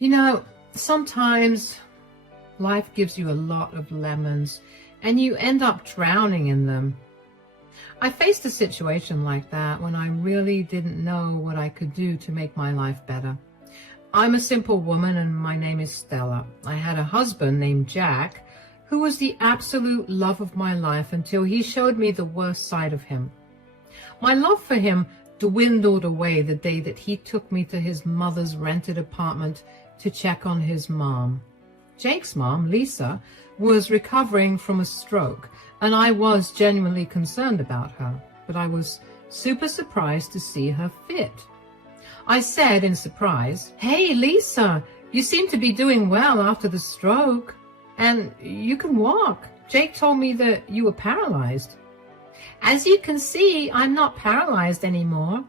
You know, sometimes life gives you a lot of lemons and you end up drowning in them. I faced a situation like that when I really didn't know what I could do to make my life better. I'm a simple woman and my name is Stella. I had a husband named Jack who was the absolute love of my life until he showed me the worst side of him. My love for him dwindled away the day that he took me to his mother's rented apartment to check on his mom. Jake's mom, Lisa, was recovering from a stroke, and I was genuinely concerned about her, but I was super surprised to see her fit. I said in surprise, "Hey, Lisa, you seem to be doing well after the stroke, and you can walk. Jake told me that you were paralyzed." "As you can see, I'm not paralyzed anymore."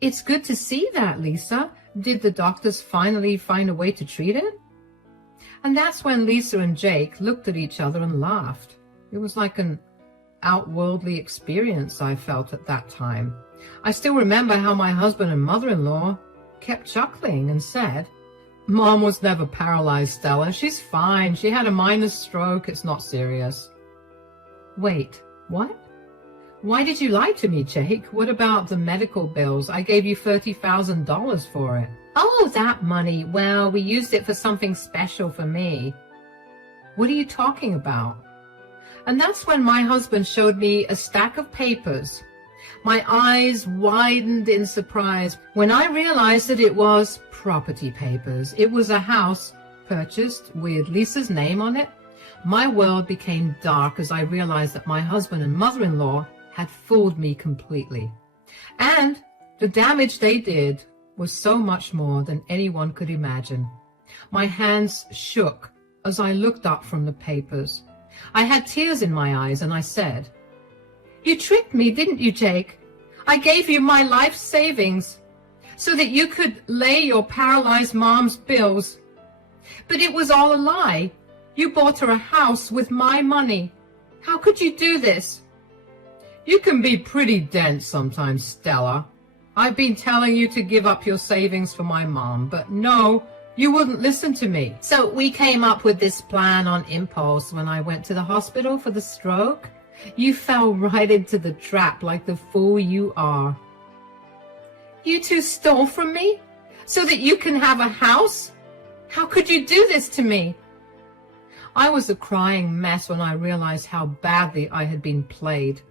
"It's good to see that, Lisa. Did the doctors finally find a way to treat it?" And that's when Lisa and Jake looked at each other and laughed. It was like an outworldly experience I felt at that time. I still remember how my husband and mother-in-law kept chuckling and said, "Mom was never paralyzed, Stella. She's fine. She had a minor stroke. It's not serious." Wait, what? Why did you lie to me, Jake? What about the medical bills? I gave you $30,000 for it. "Oh, that money. Well, we used it for something special for me." "What are you talking about?" And that's when my husband showed me a stack of papers. My eyes widened in surprise when I realized that it was property papers. It was a house purchased with Lisa's name on it. My world became dark as I realized that my husband and mother-in-law had fooled me completely. And the damage they did was so much more than anyone could imagine. My hands shook as I looked up from the papers. I had tears in my eyes and I said, "You tricked me, didn't you, Jake? I gave you my life savings so that you could lay your paralyzed mom's bills. But it was all a lie. You bought her a house with my money. How could you do this?" "You can be pretty dense sometimes, Stella. I've been telling you to give up your savings for my mom, but no, you wouldn't listen to me. So we came up with this plan on impulse when I went to the hospital for the stroke. You fell right into the trap like the fool you are." "You two stole from me so that you can have a house? How could you do this to me?" I was a crying mess when I realized how badly I had been played.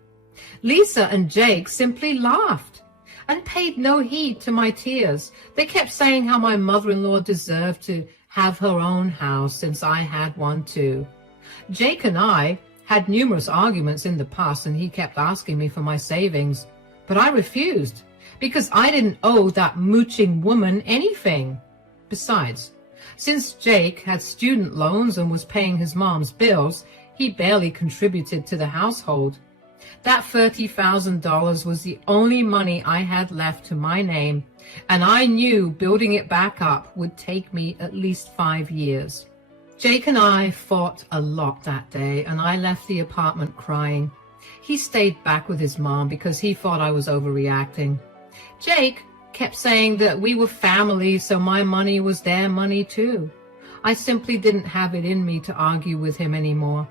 Lisa and Jake simply laughed and paid no heed to my tears. They kept saying how my mother-in-law deserved to have her own house since I had one too. Jake and I had numerous arguments in the past and he kept asking me for my savings, but I refused because I didn't owe that mooching woman anything. Besides, since Jake had student loans and was paying his mom's bills, he barely contributed to the household. That $30,000 was the only money I had left to my name, and I knew building it back up would take me at least 5 years. Jake and I fought a lot that day, and I left the apartment crying. He stayed back with his mom because he thought I was overreacting. Jake kept saying that we were family, so my money was their money too. I simply didn't have it in me to argue with him anymore.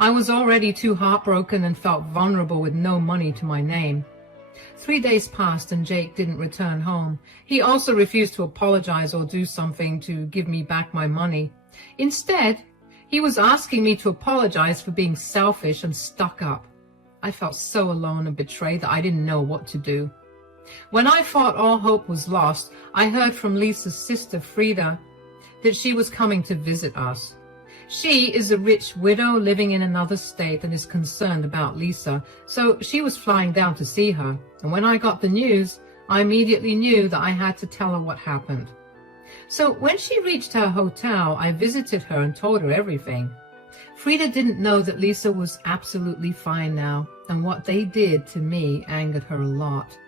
I was already too heartbroken and felt vulnerable with no money to my name. 3 days passed and Jake didn't return home. He also refused to apologize or do something to give me back my money. Instead, he was asking me to apologize for being selfish and stuck up. I felt so alone and betrayed that I didn't know what to do. When I thought all hope was lost, I heard from Lisa's sister, Frida, that she was coming to visit us. She is a rich widow living in another state and is concerned about Lisa, so she was flying down to see her. And when I got the news, I immediately knew that I had to tell her what happened. So when she reached her hotel, I visited her and told her everything. Frida didn't know that Lisa was absolutely fine now, and what they did to me angered her a lot.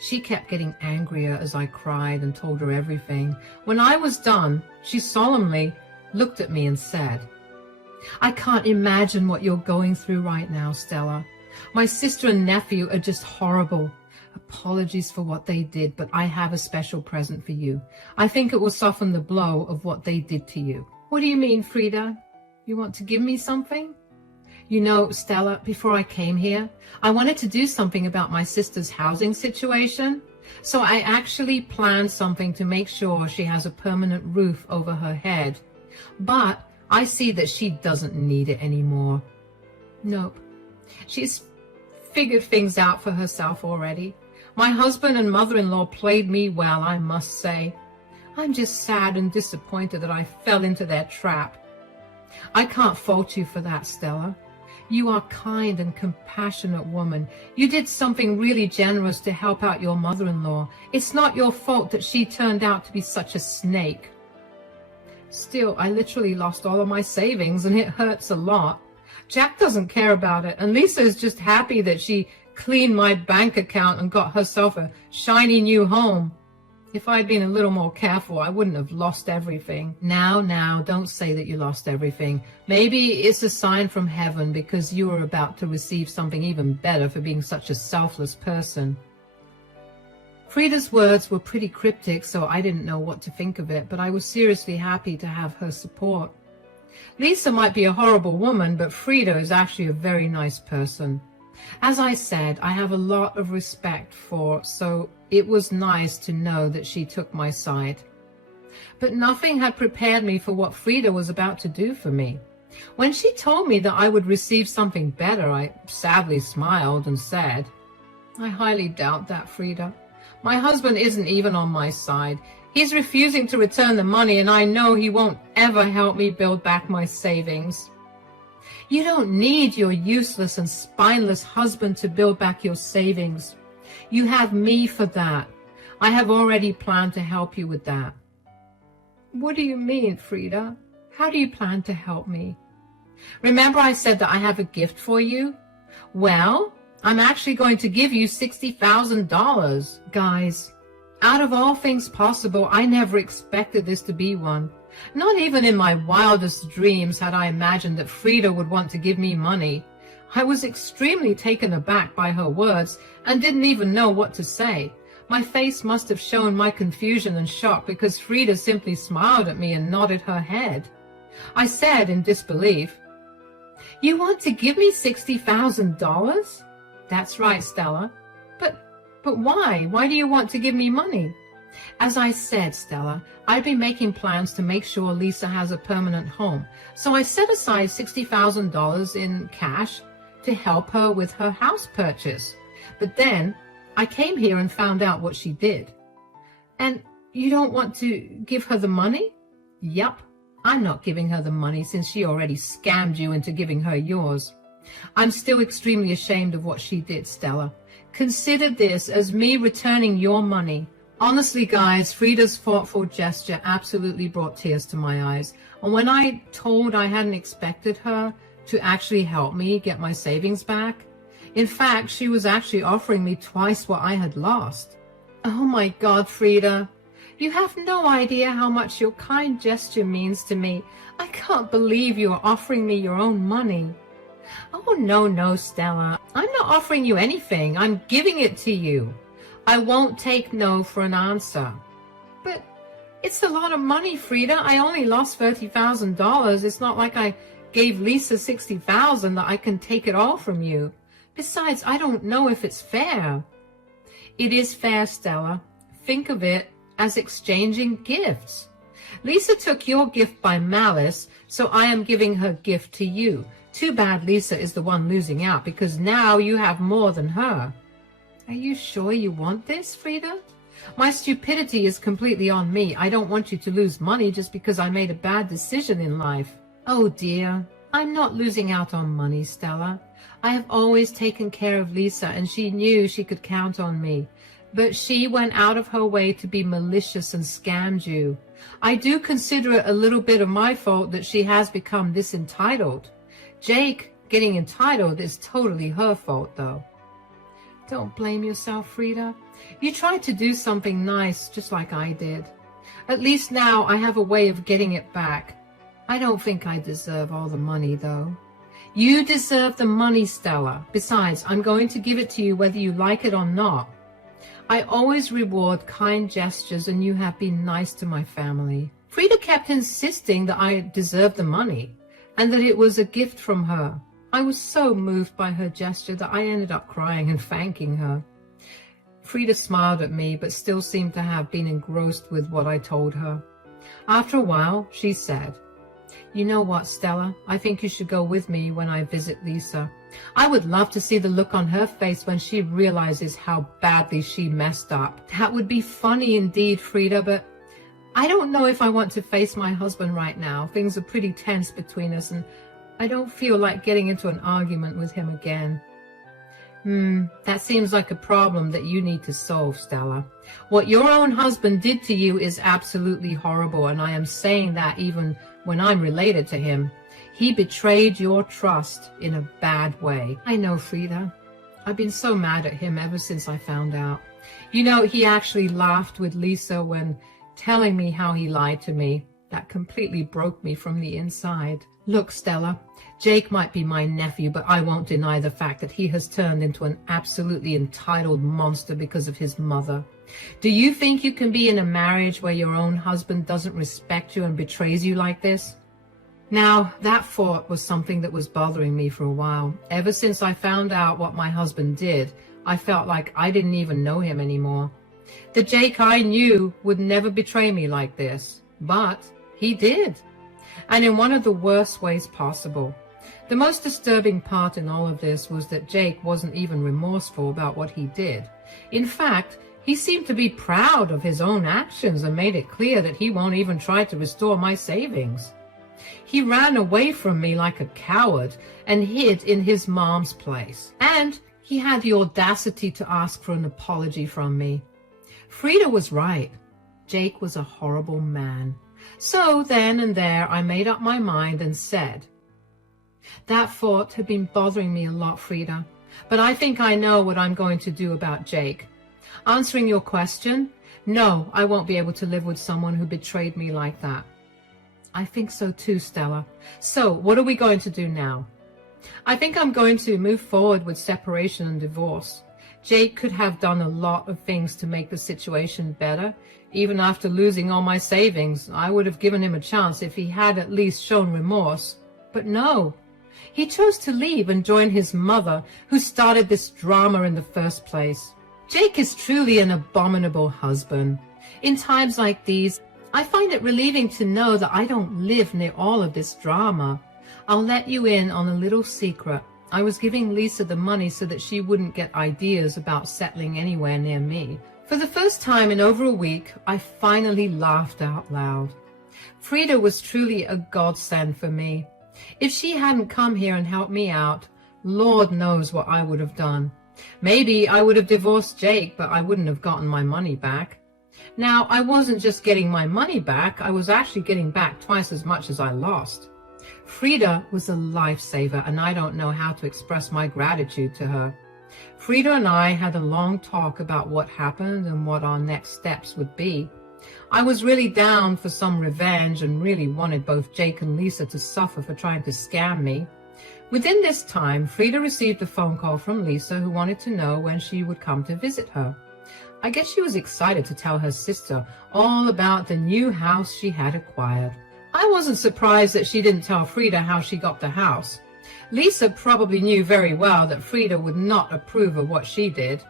She kept getting angrier as I cried and told her everything. When I was done, she solemnly looked at me and said, "I can't imagine what you're going through right now, Stella. My sister and nephew are just horrible. Apologies for what they did, but I have a special present for you. I think it will soften the blow of what they did to you. What do you mean, Frida? You want to give me something? You know, Stella, before I came here, I wanted to do something about my sister's housing situation. So I actually planned something to make sure she has a permanent roof over her head. But I see that she doesn't need it anymore. Nope. She's figured things out for herself already. My husband and mother-in-law played me well, I must say. I'm just sad and disappointed that I fell into their trap. I can't fault you for that, Stella. You are a kind and compassionate woman. You did something really generous to help out your mother-in-law. It's not your fault that she turned out to be such a snake. Still, I literally lost all of my savings, and it hurts a lot. Jack doesn't care about it, and Lisa is just happy that she cleaned my bank account and got herself a shiny new home. If I'd been a little more careful, I wouldn't have lost everything. Now, don't say that you lost everything. Maybe it's a sign from heaven because you are about to receive something even better for being such a selfless person. Frida's words were pretty cryptic, so I didn't know what to think of it, but I was seriously happy to have her support. Lisa might be a horrible woman, but Frida is actually a very nice person. As I said, I have a lot of respect for, so it was nice to know that she took my side. But nothing had prepared me for what Frida was about to do for me. When she told me that I would receive something better, I sadly smiled and said, I highly doubt that, Frida. My husband isn't even on my side. He's refusing to return the money, and I know he won't ever help me build back my savings. You don't need your useless and spineless husband to build back your savings. You have me for that. I have already planned to help you with that. What do you mean, Frida? How do you plan to help me? Remember I said that I have a gift for you? Well, I'm actually going to give you $60,000. Guys, out of all things possible, I never expected this to be one. Not even in my wildest dreams had I imagined that Frida would want to give me money. I was extremely taken aback by her words and didn't even know what to say. My face must have shown my confusion and shock because Frida simply smiled at me and nodded her head. I said in disbelief, You want to give me $60,000? That's right, Stella. But why? Why do you want to give me money? As I said, Stella, I've been making plans to make sure Lisa has a permanent home. So I set aside $60,000 in cash to help her with her house purchase. But then I came here and found out what she did. And you don't want to give her the money? Yup, I'm not giving her the money since she already scammed you into giving her yours. I'm still extremely ashamed of what she did, Stella. Consider this as me returning your money. Honestly, guys, Frida's thoughtful gesture absolutely brought tears to my eyes. And when I told I hadn't expected her to actually help me get my savings back, in fact, she was actually offering me twice what I had lost. Oh my God, Frida, you have no idea how much your kind gesture means to me. I can't believe you are offering me your own money. Oh, no, Stella. I'm not offering you anything. I'm giving it to you. I won't take no for an answer. But it's a lot of money, Frida. I only lost $30,000. It's not like I gave Lisa $60,000 that I can take it all from you. Besides, I don't know if it's fair. It is fair, Stella. Think of it as exchanging gifts. Lisa took your gift by malice, so I am giving her gift to you. Too bad Lisa is the one losing out because now you have more than her. Are you sure you want this, Frida? My stupidity is completely on me. I don't want you to lose money just because I made a bad decision in life. Oh dear, I'm not losing out on money, Stella. I have always taken care of Lisa and she knew she could count on me. But she went out of her way to be malicious and scammed you. I do consider it a little bit of my fault that she has become this entitled. Jake getting entitled is totally her fault, though. Don't blame yourself, Frida. You tried to do something nice, just like I did. At least now I have a way of getting it back. I don't think I deserve all the money, though. You deserve the money, Stella. Besides, I'm going to give it to you whether you like it or not. I always reward kind gestures, and you have been nice to my family. Frida kept insisting that I deserved the money and that it was a gift from her. I was so moved by her gesture that I ended up crying and thanking her. Frida smiled at me, but still seemed to have been engrossed with what I told her. After a while, she said, "You know what, Stella? I think you should go with me when I visit Lisa. I would love to see the look on her face when she realizes how badly she messed up. That would be funny indeed, Frida, but I don't know if I want to face my husband right now. Things are pretty tense between us, and I don't feel like getting into an argument with him again." That seems like a problem that you need to solve, Stella. What your own husband did to you is absolutely horrible, and I am saying that even when I'm related to him. He betrayed your trust in a bad way. I know, Frida. I've been so mad at him ever since I found out. You know, he actually laughed with Lisa when telling me how he lied to me. That completely broke me from the inside. Look, Stella, Jake might be my nephew, but I won't deny the fact that he has turned into an absolutely entitled monster because of his mother. Do you think you can be in a marriage where your own husband doesn't respect you and betrays you like this? Now, that thought was something that was bothering me for a while. Ever since I found out what my husband did, I felt like I didn't even know him anymore. The Jake I knew would never betray me like this, but he did. And in one of the worst ways possible. The most disturbing part in all of this was that Jake wasn't even remorseful about what he did. In fact, he seemed to be proud of his own actions and made it clear that he won't even try to restore my savings. He ran away from me like a coward and hid in his mom's place. And he had the audacity to ask for an apology from me. Frida was right. Jake was a horrible man. So then and there I made up my mind and said, "That thought had been bothering me a lot, Frida, but I think I know what I'm going to do about Jake. Answering your question, no, I won't be able to live with someone who betrayed me like that." I think so too, Stella. So what are we going to do now? I think I'm going to move forward with separation and divorce. Jake could have done a lot of things to make the situation better. Even after losing all my savings, I would have given him a chance if he had at least shown remorse. But no, he chose to leave and join his mother, who started this drama in the first place. Jake is truly an abominable husband. In times like these, I find it relieving to know that I don't live near all of this drama. I'll let you in on a little secret. I was giving Lisa the money so that she wouldn't get ideas about settling anywhere near me. For the first time in over a week, I finally laughed out loud. Frida was truly a godsend for me. If she hadn't come here and helped me out, Lord knows what I would have done. Maybe I would have divorced Jake, but I wouldn't have gotten my money back. Now, I wasn't just getting my money back, I was actually getting back twice as much as I lost. Frida was a lifesaver, and I don't know how to express my gratitude to her. Frida and I had a long talk about what happened and what our next steps would be. I was really down for some revenge and really wanted both Jake and Lisa to suffer for trying to scam me. Within this time, Frida received a phone call from Lisa, who wanted to know when she would come to visit her. I guess she was excited to tell her sister all about the new house she had acquired. I wasn't surprised that she didn't tell Frida how she got the house. Lisa probably knew very well that Frida would not approve of what she did.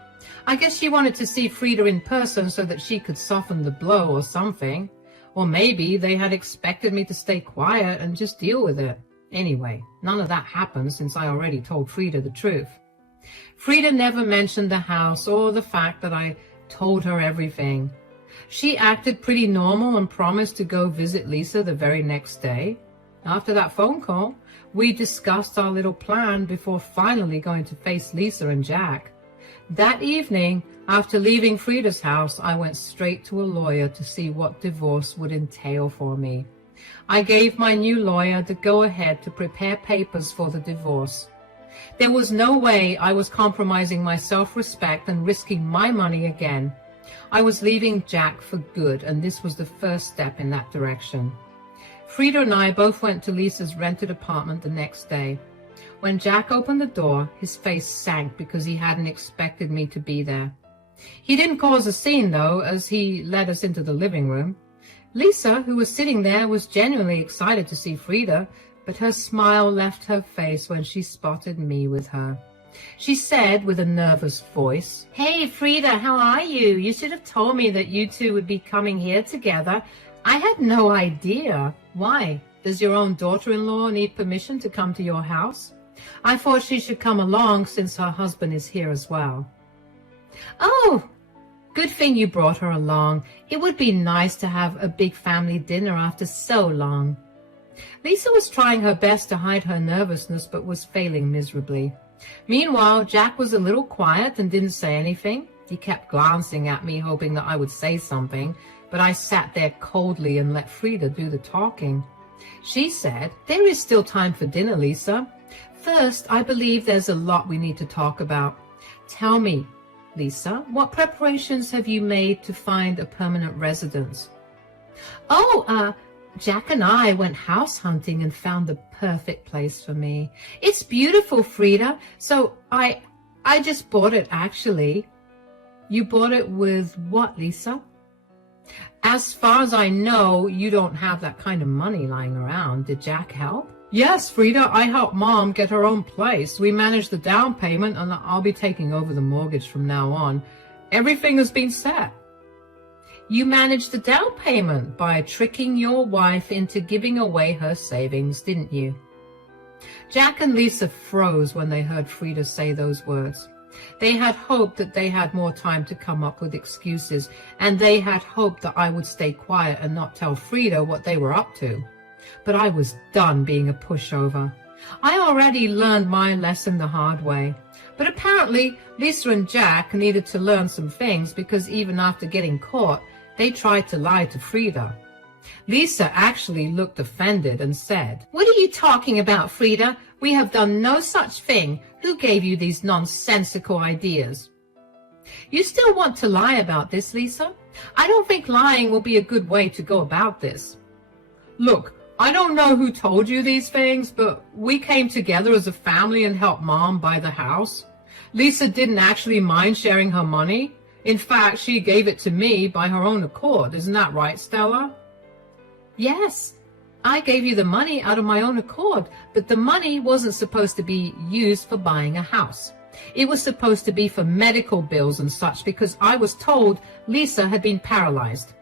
I guess she wanted to see Frida in person so that she could soften the blow or something. Or maybe they had expected me to stay quiet and just deal with it. Anyway, none of that happened since I already told Frida the truth. Frida never mentioned the house or the fact that I told her everything. She acted pretty normal and promised to go visit Lisa the very next day. After that phone call, we discussed our little plan before finally going to face Lisa and Jack. That evening, after leaving Frida's house, I went straight to a lawyer to see what divorce would entail for me. I gave my new lawyer the go-ahead to prepare papers for the divorce. There was no way I was compromising my self-respect and risking my money again. I was leaving Jack for good, and this was the first step in that direction. Frida and I both went to Lisa's rented apartment the next day. When Jack opened the door, his face sank because he hadn't expected me to be there. He didn't cause a scene, though, as he led us into the living room. Lisa, who was sitting there, was genuinely excited to see Frida, but her smile left her face when she spotted me with her. She said with a nervous voice, "Hey, Frida, how are you? You should have told me that you two would be coming here together. I had no idea." "Why? Does your own daughter-in-law need permission to come to your house?" "I thought she should come along since her husband is here as well." "Oh, good thing you brought her along. It would be nice to have a big family dinner after so long." Lisa was trying her best to hide her nervousness, but was failing miserably. Meanwhile, Jack was a little quiet and didn't say anything. He kept glancing at me, hoping that I would say something, but I sat there coldly and let Frida do the talking. She said, "There is still time for dinner, Lisa. First, I believe there's a lot we need to talk about. Tell me, Lisa, what preparations have you made to find a permanent residence?" Jack and I went house hunting and found the perfect place for me. It's beautiful, Frida. So I just bought it, actually." "You bought it with what, Lisa?" "As far as I know, you don't have that kind of money lying around. Did Jack help?" "Yes, Frida, I helped Mom get her own place. We managed the down payment, and I'll be taking over the mortgage from now on. Everything has been set." "You managed the down payment by tricking your wife into giving away her savings, didn't you?" Jack and Lisa froze when they heard Frida say those words. They had hoped that they had more time to come up with excuses, and they had hoped that I would stay quiet and not tell Frida what they were up to. But I was done being a pushover. I already learned my lesson the hard way. But apparently, Lisa and Jack needed to learn some things, because even after getting caught, they tried to lie to Frida. Lisa actually looked offended and said, "What are you talking about, Frida? We have done no such thing. Who gave you these nonsensical ideas?" "You still want to lie about this, Lisa? I don't think lying will be a good way to go about this." "Look, I don't know who told you these things, but we came together as a family and helped Mom buy the house. Lisa didn't actually mind sharing her money. In fact, she gave it to me by her own accord. Isn't that right, Stella?" "Yes, I gave you the money out of my own accord, but the money wasn't supposed to be used for buying a house. It was supposed to be for medical bills and such, because I was told Lisa had been paralyzed."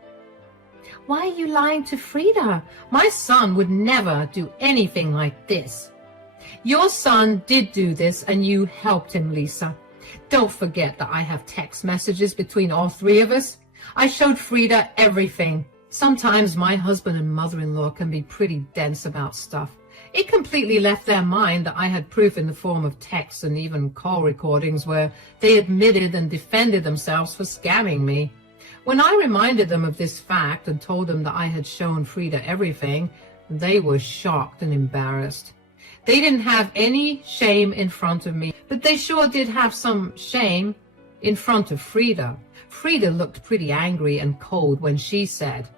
"Why are you lying to Frida? My son would never do anything like this." "Your son did do this, and you helped him, Lisa. Don't forget that I have text messages between all three of us. I showed Frida everything. Sometimes my husband and mother-in-law can be pretty dense about stuff. It completely left their mind that I had proof in the form of texts and even call recordings where they admitted and defended themselves for scamming me. When I reminded them of this fact and told them that I had shown Frida everything, they were shocked and embarrassed. They didn't have any shame in front of me, but they sure did have some shame in front of Frida. Frida looked pretty angry and cold when she said,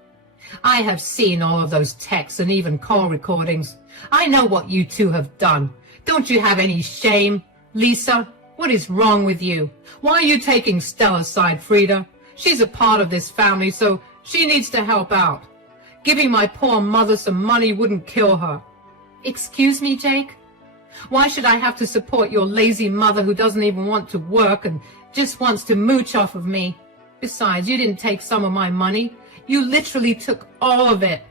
"I have seen all of those texts and even call recordings. I know what you two have done. Don't you have any shame? Lisa, what is wrong with you? Why are you taking Stella's side, Frida? She's a part of this family, so she needs to help out. Giving my poor mother some money wouldn't kill her." "Excuse me, Jake? Why should I have to support your lazy mother who doesn't even want to work and just wants to mooch off of me? Besides, you didn't take some of my money. You literally took all of it."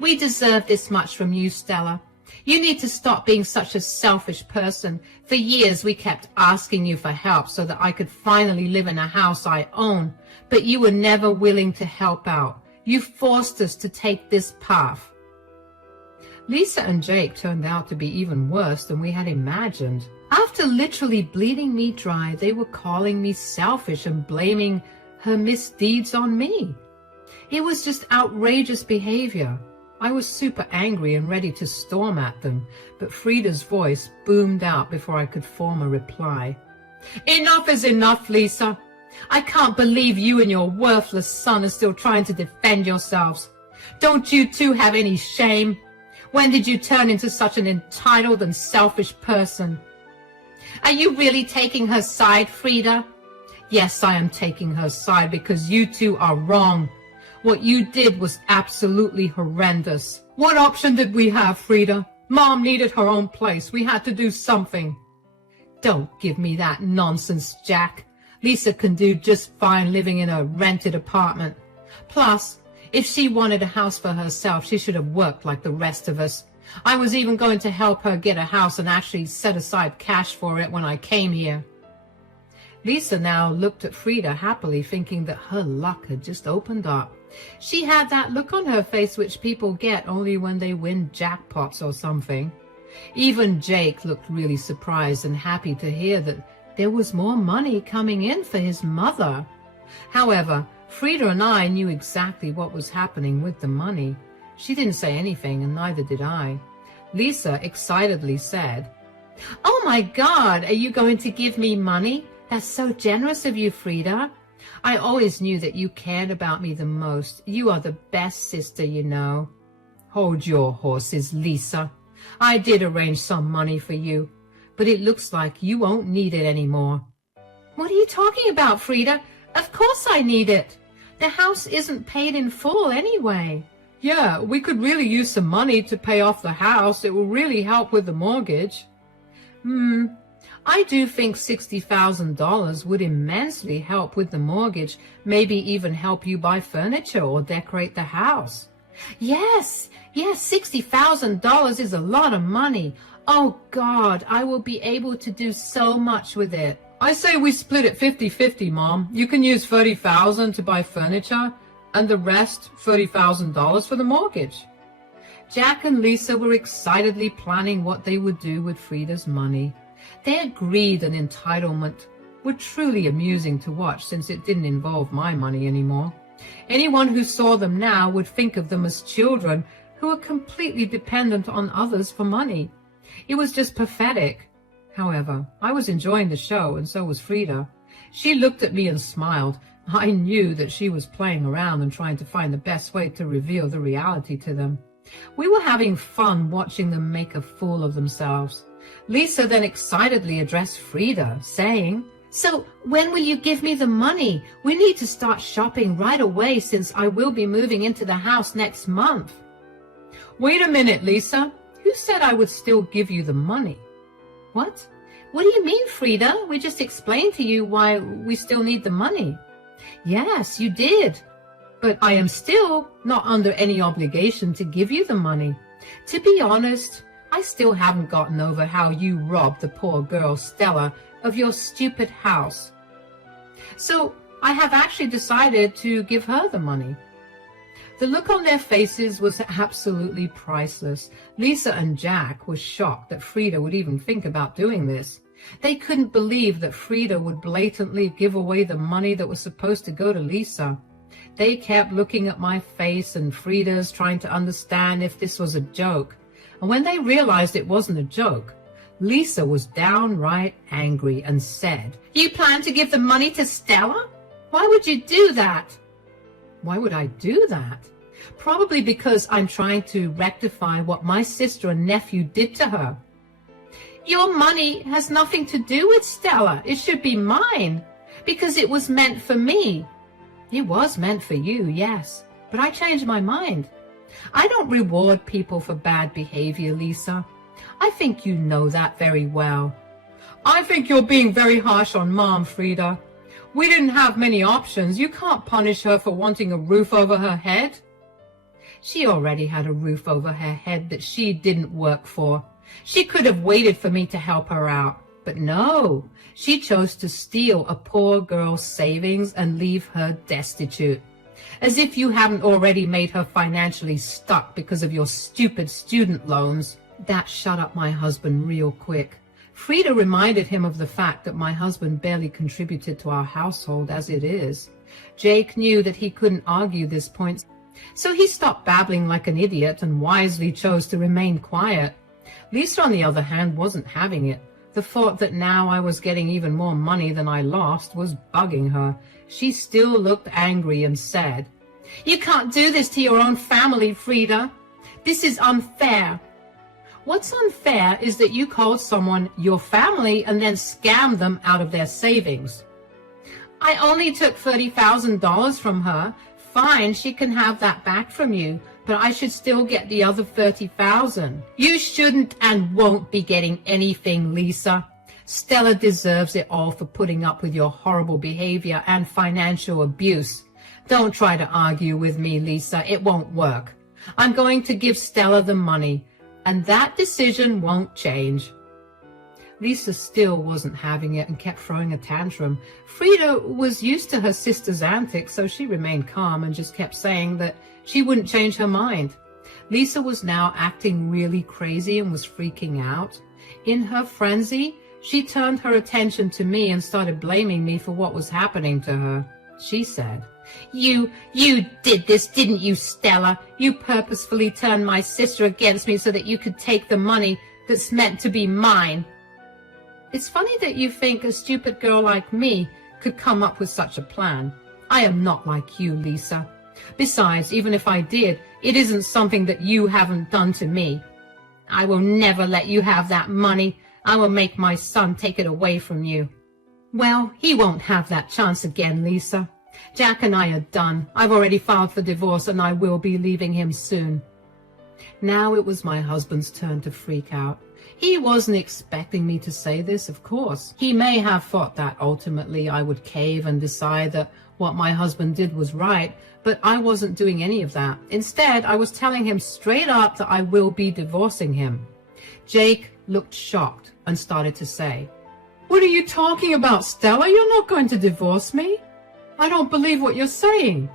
"We deserve this much from you, Stella. You need to stop being such a selfish person. For years we kept asking you for help so that I could finally live in a house I own, but you were never willing to help out. You forced us to take this path." Lisa and Jake turned out to be even worse than we had imagined. After literally bleeding me dry, they were calling me selfish and blaming her misdeeds on me. It was just outrageous behavior. I was super angry and ready to storm at them, but Frida's voice boomed out before I could form a reply. "Enough is enough, Lisa. I can't believe you and your worthless son are still trying to defend yourselves. Don't you two have any shame? When did you turn into such an entitled and selfish person?" "Are you really taking her side, Frida? Yes, I am taking her side because you two are wrong. What you did was absolutely horrendous. What option did we have, Frida? Mom needed her own place. We had to do something. Don't give me that nonsense, Jack. Lisa can do just fine living in a rented apartment. Plus, if she wanted a house for herself, she should have worked like the rest of us. I was even going to help her get a house and actually set aside cash for it when I came here. Lisa now looked at Frida happily, thinking that her luck had just opened up. She had that look on her face which people get only when they win jackpots or something. Even Jake looked really surprised and happy to hear that there was more money coming in for his mother. However, Frida and I knew exactly what was happening with the money. She didn't say anything, and neither did I. Lisa excitedly said, "Oh my God, are you going to give me money? That's so generous of you, Frida. I always knew that you cared about me the most. You are the best sister, you know." "Hold your horses, Lisa. I did arrange some money for you, but it looks like you won't need it anymore." "What are you talking about, Frida? Of course I need it. The house isn't paid in full anyway." "Yeah, we could really use some money to pay off the house. It will really help with the mortgage." I do think $60,000 would immensely help with the mortgage, maybe even help you buy furniture or decorate the house." Yes, $60,000 is a lot of money. Oh God, I will be able to do so much with it. "I say we split it 50-50, Mom. You can use $30,000 to buy furniture and the rest, $30,000 for the mortgage." Jack and Lisa were excitedly planning what they would do with Frida's money. Their greed and entitlement were truly amusing to watch, since it didn't involve my money anymore. Anyone who saw them now would think of them as children who were completely dependent on others for money. It was just pathetic. However, I was enjoying the show, and so was Frida. She looked at me and smiled. I knew that she was playing around and trying to find the best way to reveal the reality to them. We were having fun watching them make a fool of themselves. Lisa then excitedly addressed Frida, saying, "So when will you give me the money? We need to start shopping right away, since I will be moving into the house next month." "Wait a minute, Lisa. Who said I would still give you the money?" "What? What do you mean, Frida? We just explained to you why we still need the money." "Yes, you did. But I am still not under any obligation to give you the money. To be honest, I still haven't gotten over how you robbed the poor girl Stella of your stupid house. So I have actually decided to give her the money." The look on their faces was absolutely priceless. Lisa and Jack were shocked that Frida would even think about doing this. They couldn't believe that Frida would blatantly give away the money that was supposed to go to Lisa. They kept looking at my face and Frida's, trying to understand if this was a joke. And when they realized it wasn't a joke, Lisa was downright angry and said, "You plan to give the money to Stella? Why would you do that?" Why would I do that? Probably because I'm trying to rectify what my sister and nephew did to her. "Your money has nothing to do with Stella. It should be mine, because it was meant for me." "It was meant for you, yes, but I changed my mind. I don't reward people for bad behavior, Lisa. I think you know that very well." "I think you're being very harsh on Mom, Frida. We didn't have many options. You can't punish her for wanting a roof over her head." She already had a roof over her head that she didn't work for. She could have waited for me to help her out. But no, she chose to steal a poor girl's savings and leave her destitute. As if you haven't already made her financially stuck because of your stupid student loans. That shut up my husband real quick. Frida reminded him of the fact that my husband barely contributed to our household as it is. Jake knew that he couldn't argue this point, so he stopped babbling like an idiot and wisely chose to remain quiet. Lisa, on the other hand, wasn't having it. The thought that now I was getting even more money than I lost was bugging her. She still looked angry and said, "You can't do this to your own family, Frida. This is unfair." "What's unfair is that you called someone your family and then scammed them out of their savings." I only took $30,000 from her. Fine, she can have that back from you, but I should still get the other $30,000. You shouldn't and won't be getting anything, Lisa. Stella deserves it all for putting up with your horrible behavior and financial abuse. Don't try to argue with me, Lisa. It won't work. I'm going to give Stella the money, and that decision won't change. Lisa still wasn't having it and kept throwing a tantrum. Frida was used to her sister's antics, so she remained calm and just kept saying that she wouldn't change her mind. Lisa was now acting really crazy and was freaking out. In her frenzy, she turned her attention to me and started blaming me for what was happening to her. She said, You did this, didn't you, Stella? You purposefully turned my sister against me so that you could take the money that's meant to be mine. It's funny that you think a stupid girl like me could come up with such a plan. I am not like you, Lisa. Besides, even if I did, it isn't something that you haven't done to me. I will never let you have that money. I will make my son take it away from you. Well, he won't have that chance again, Lisa. Jack and I are done. I've already filed for divorce and I will be leaving him soon. Now it was my husband's turn to freak out. He wasn't expecting me to say this, of course. He may have thought that ultimately I would cave and decide that what my husband did was right, but I wasn't doing any of that. Instead, I was telling him straight up that I will be divorcing him. Jake looked shocked and started to say, What are you talking about, Stella? You're not going to divorce me. I don't believe what you're saying.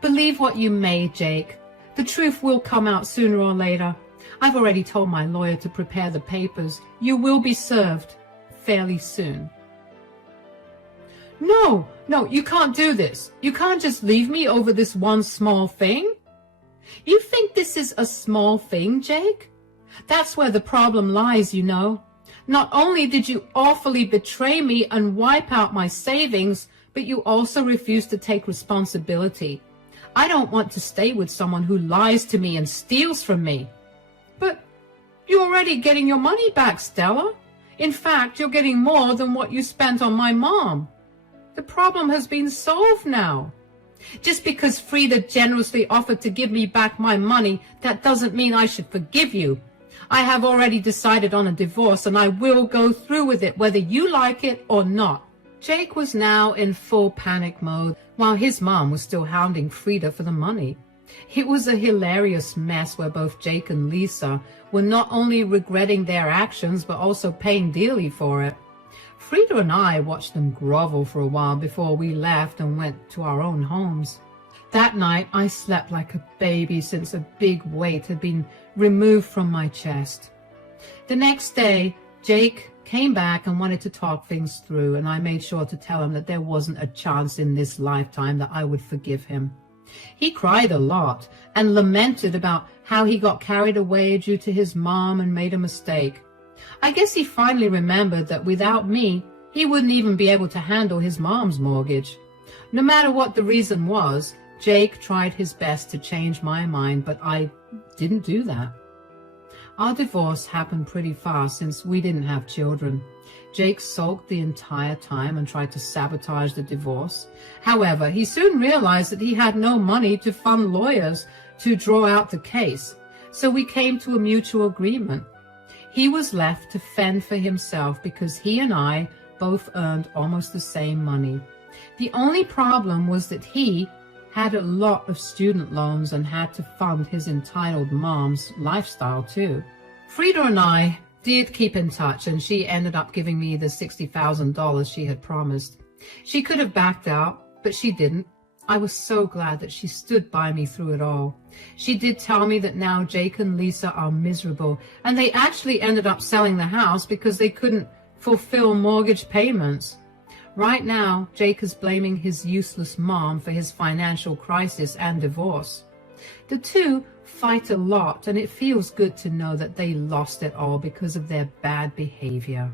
Believe what you may, Jake. The truth will come out sooner or later. I've already told my lawyer to prepare the papers. You will be served fairly soon. No, you can't do this. You can't just leave me over this one small thing. You think this is a small thing, Jake? That's where the problem lies, you know. Not only did you awfully betray me and wipe out my savings, but you also refuse to take responsibility. I don't want to stay with someone who lies to me and steals from me. But you're already getting your money back, Stella. In fact, you're getting more than what you spent on my mom. The problem has been solved now. Just because Frida generously offered to give me back my money, that doesn't mean I should forgive you. I have already decided on a divorce and I will go through with it whether you like it or not. Jake was now in full panic mode while his mom was still hounding Frida for the money. It was a hilarious mess where both Jake and Lisa were not only regretting their actions but also paying dearly for it. Frida and I watched them grovel for a while before we left and went to our own homes. That night I slept like a baby since a big weight had been removed from my chest. The next day, Jake came back and wanted to talk things through, and I made sure to tell him that there wasn't a chance in this lifetime that I would forgive him. He cried a lot and lamented about how he got carried away due to his mom and made a mistake. I guess he finally remembered that without me, he wouldn't even be able to handle his mom's mortgage. No matter what the reason was, Jake tried his best to change my mind, but I didn't do that. Our divorce happened pretty fast since we didn't have children. Jake sulked the entire time and tried to sabotage the divorce. However, he soon realized that he had no money to fund lawyers to draw out the case, so we came to a mutual agreement. He was left to fend for himself because he and I both earned almost the same money. The only problem was that he had a lot of student loans and had to fund his entitled mom's lifestyle too. Frida and I did keep in touch, and she ended up giving me the $60,000 she had promised. She could have backed out, but she didn't. I was so glad that she stood by me through it all. She did tell me that now Jake and Lisa are miserable, and they actually ended up selling the house because they couldn't fulfill mortgage payments. Right now, Jake is blaming his useless mom for his financial crisis and divorce. The two fight a lot, and it feels good to know that they lost it all because of their bad behavior.